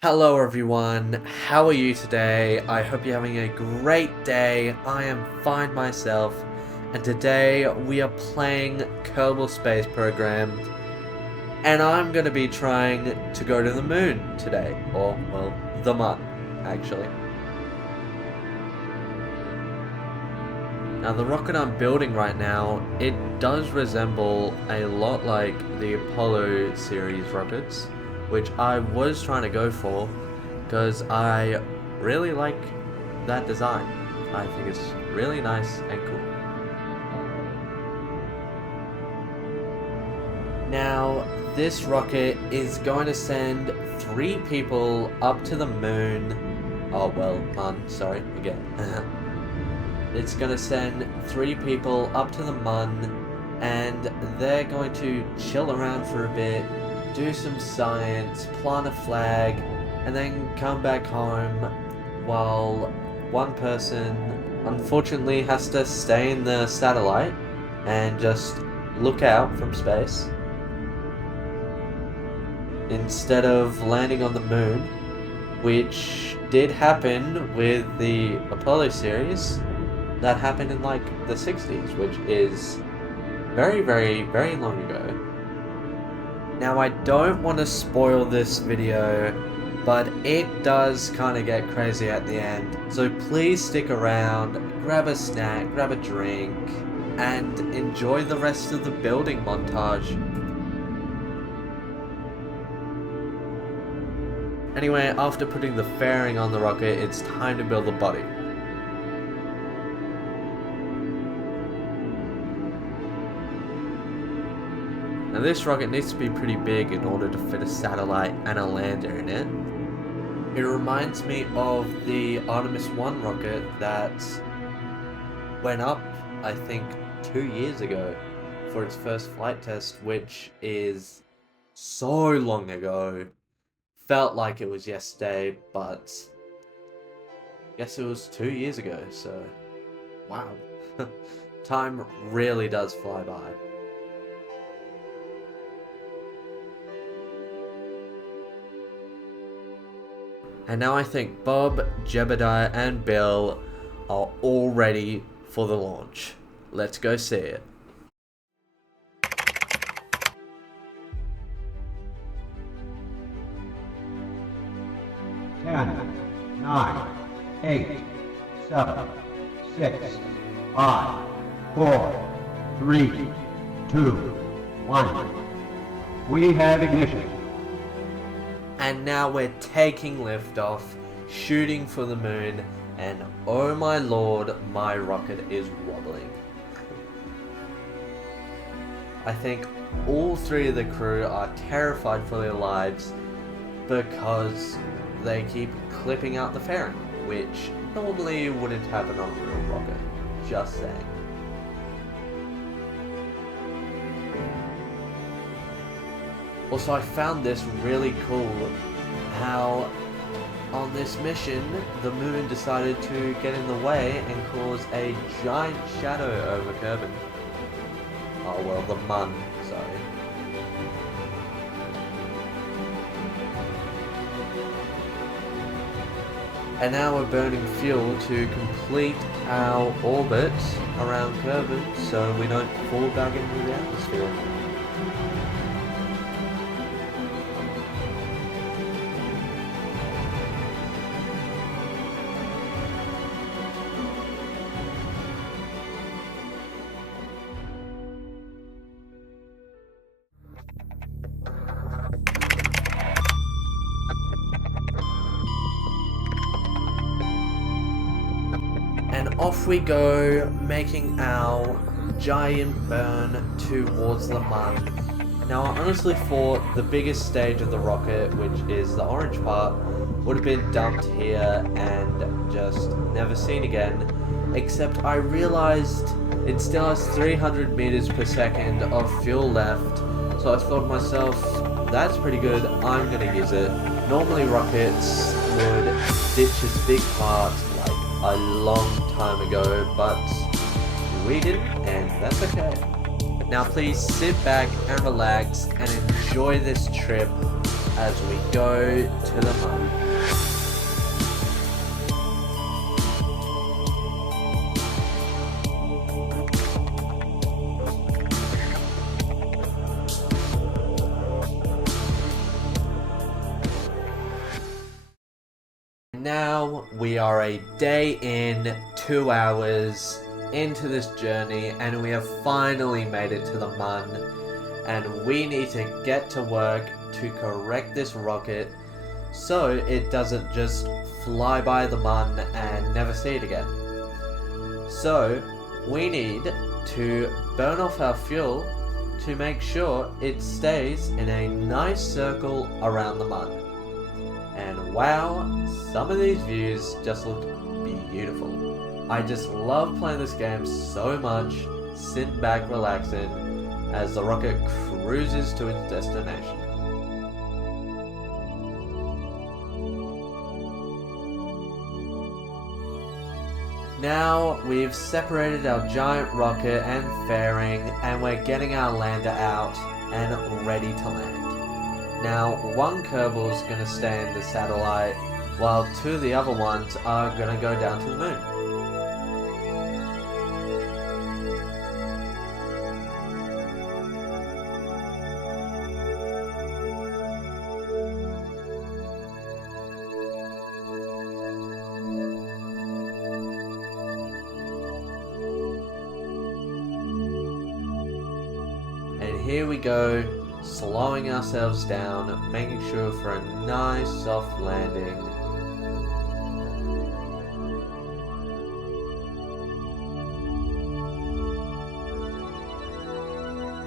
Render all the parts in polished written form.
Hello everyone, how are you today? I hope you're having a great day. I am fine myself, and today we are playing Kerbal Space Program, and I'm going to be trying to go to the moon today, or, well, the Mun, actually. Now the rocket I'm building right now, it does resemble a lot like the Apollo series rockets, which I was trying to go for because I really like that design. I think it's really nice and cool. Now, this rocket is going to send 3 people up to the moon. Oh, well, Mun, sorry, again. It's going to send 3 people up to the Mun, and they're going to chill around for a bit, do some science, plant a flag, and then come back home while one person unfortunately has to stay in the satellite and just look out from space instead of landing on the moon, which did happen with the Apollo series. That happened in like the 60s, which is very, very, very long ago. Now, I don't want to spoil this video, but it does kind of get crazy at the end. So please stick around, grab a snack, grab a drink, and enjoy the rest of the building montage. Anyway, after putting the fairing on the rocket, it's time to build the body. Now this rocket needs to be pretty big in order to fit a satellite and a lander in it. It reminds me of the Artemis 1 rocket that went up, I think, 2 years ago for its first flight test, which is so long ago. Felt like it was yesterday, but I guess it was 2 years ago, so wow. Time really does fly by. And now I think Bob, Jebediah, and Bill are all ready for the launch. Let's go see it. Ten, 9, 8, 7, 6, 5, 4, 3, 2, 1. We have ignition. And now we're taking liftoff, shooting for the moon, and oh my lord, my rocket is wobbling. I think all 3 of the crew are terrified for their lives because they keep clipping out the fairing, which normally wouldn't happen on a real rocket. Just saying. Also, I found this really cool, how on this mission, the moon decided to get in the way and cause a giant shadow over Kerbin. Oh well, the Mun, sorry. And now we're burning fuel to complete our orbit around Kerbin so we don't fall back into the atmosphere. And off we go, making our giant burn towards the Mun. Now I honestly thought the biggest stage of the rocket, which is the orange part, would have been dumped here and just never seen again, except I realized it still has 300 meters per second of fuel left, so I thought to myself, that's pretty good, I'm gonna use it. Normally rockets would ditch this big part like a long time ago, but we didn't, and that's okay. Now please sit back and relax and enjoy this trip as we go to the Mun. Now we are a day in, 2 hours into this journey, and we have finally made it to the Mun, and we need to get to work to correct this rocket so it doesn't just fly by the Mun and never see it again. So we need to burn off our fuel to make sure it stays in a nice circle around the Mun. And wow, some of these views just look beautiful. I just love playing this game so much, sit back relaxing as the rocket cruises to its destination. Now we've separated our giant rocket and fairing, and we're getting our lander out and ready to land. Now one Kerbal's gonna stay in the satellite, while 2 of the other ones are gonna go down to the moon. And here we go, slowing ourselves down, making sure for a nice soft landing.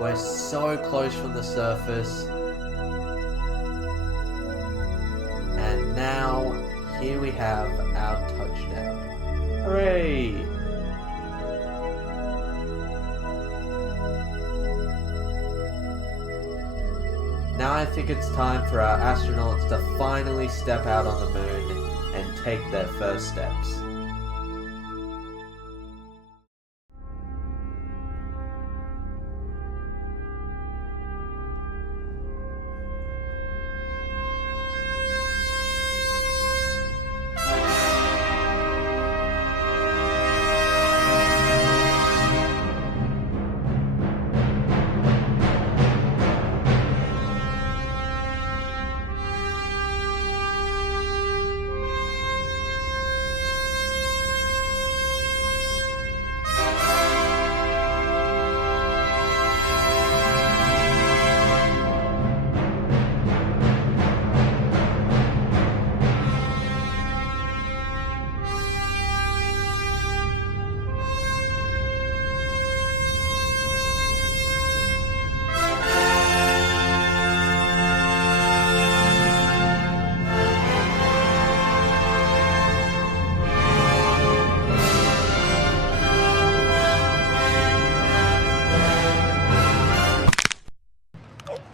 We're so close from the surface. And now, here we have our touchdown. Hooray! Now I think it's time for our astronauts to finally step out on the moon and take their first steps.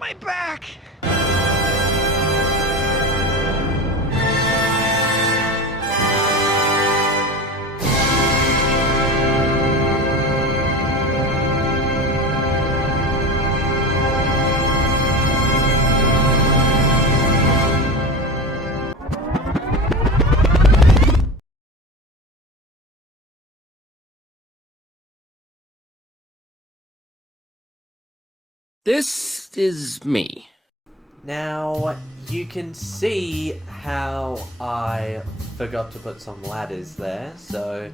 My back! This is me. Now, you can see how I forgot to put some ladders there, so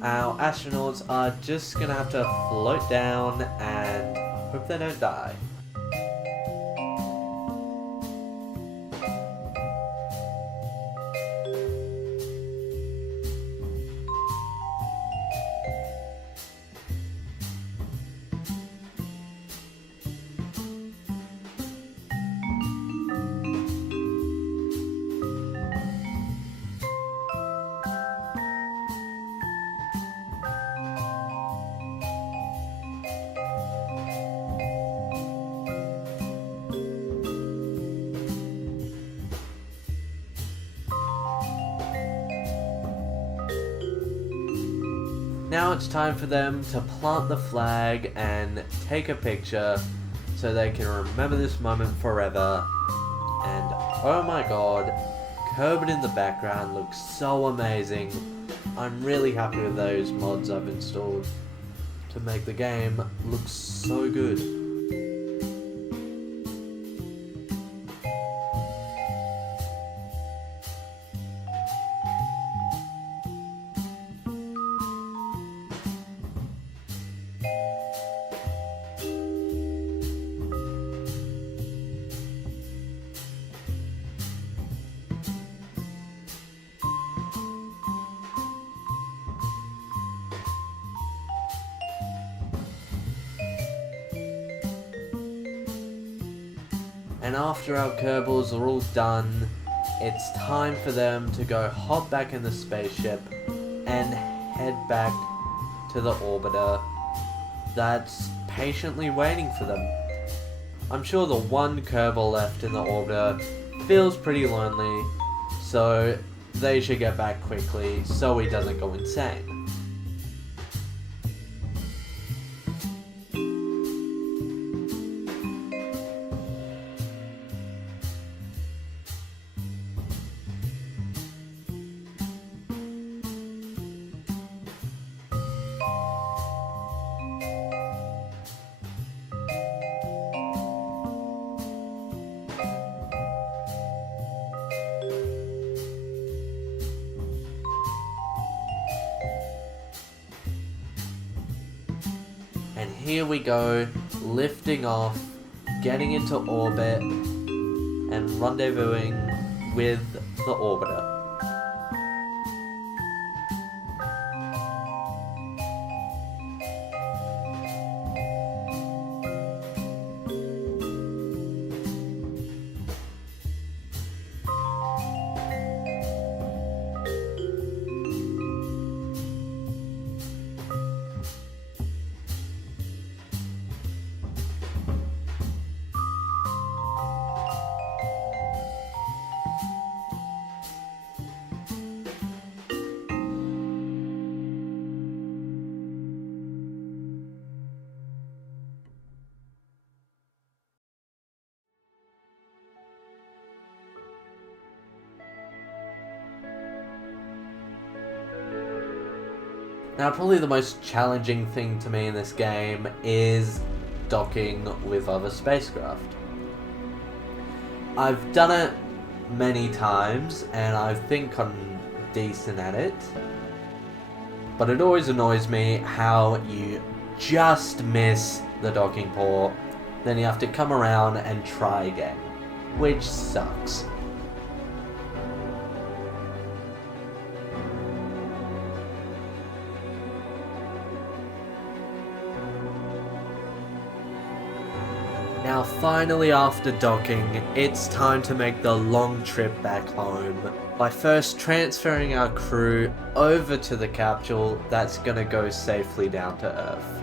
our astronauts are just gonna have to float down and hope they don't die. Now it's time for them to plant the flag and take a picture so they can remember this moment forever. And oh my god, Kerbin in the background looks so amazing. I'm really happy with those mods I've installed to make the game look so good. And after our Kerbals are all done, it's time for them to go hop back in the spaceship and head back to the orbiter that's patiently waiting for them. I'm sure the one Kerbal left in the orbiter feels pretty lonely, so they should get back quickly so he doesn't go insane. And here we go, lifting off, getting into orbit, and rendezvousing with the orbiter. Now, probably the most challenging thing to me in this game is docking with other spacecraft. I've done it many times, and I think I'm decent at it. But it always annoys me how you just miss the docking port, then you have to come around and try again, which sucks. Now finally, after docking, it's time to make the long trip back home by first transferring our crew over to the capsule that's gonna go safely down to Earth.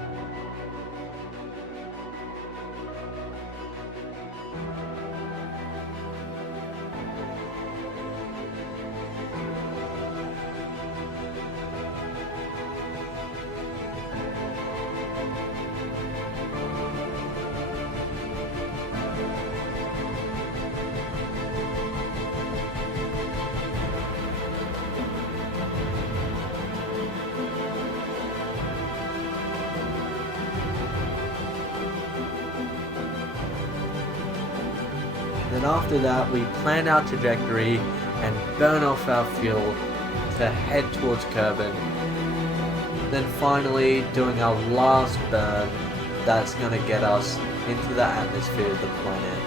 Then after that, we plan our trajectory and burn off our fuel to head towards Kerbin. Then finally, doing our last burn that's going to get us into the atmosphere of the planet.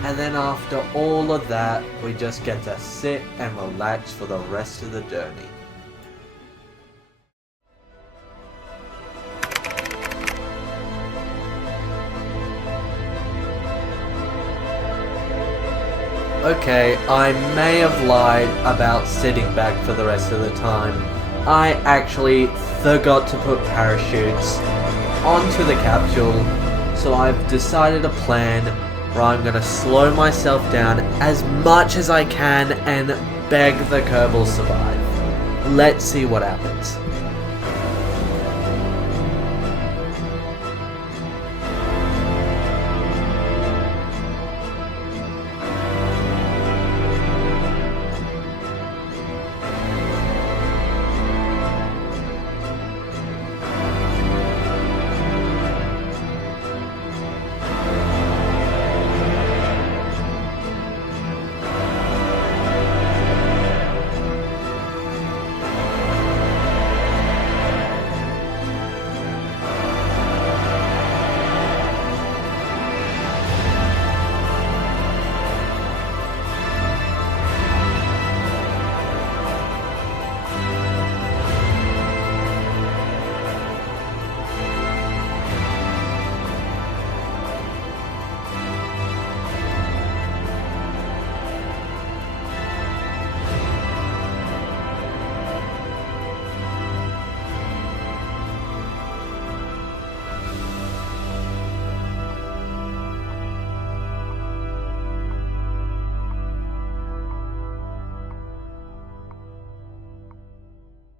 And then after all of that, we just get to sit and relax for the rest of the journey. Okay, I may have lied about sitting back for the rest of the time. I actually forgot to put parachutes onto the capsule, so I've decided a plan where I'm going to slow myself down as much as I can and beg the Kerbal survive. Let's see what happens.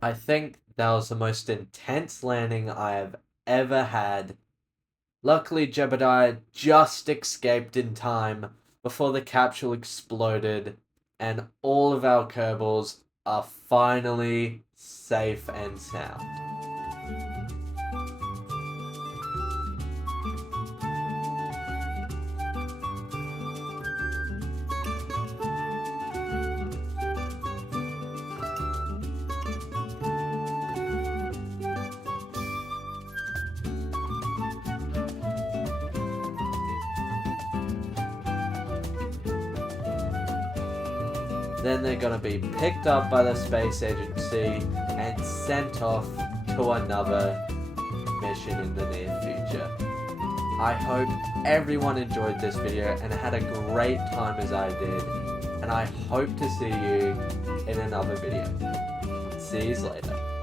I think that was the most intense landing I have ever had. Luckily, Jebediah just escaped in time before the capsule exploded, and all of our Kerbals are finally safe and sound. Then they're going to be picked up by the space agency and sent off to another mission in the near future. I hope everyone enjoyed this video and had a great time as I did, and I hope to see you in another video. See you later.